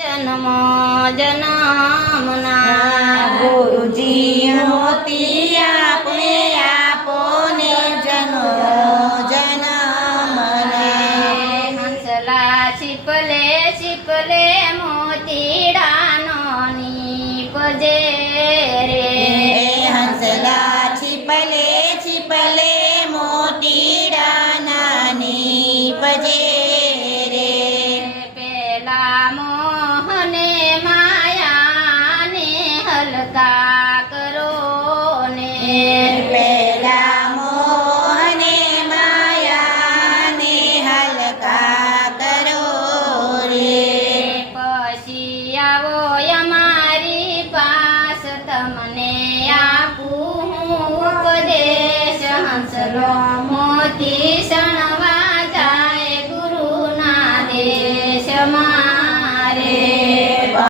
જન્મ જન્મના ગુરુજી મોતી આપણે આપો ને જન્મ જન્મના હંસલા છીપલે છીપલે મોતીડાનો નીપજે રે હંસલા છીપલે છીપલે મોતીડાના નીપજે રે પેલા મોહને માયાને હલકા કરો ને પેલા મોહને માયાને હલકા કરો રે પછી આવો અમારી પાસ તમને આપું હું ઉપદેશ હંસલો મોતી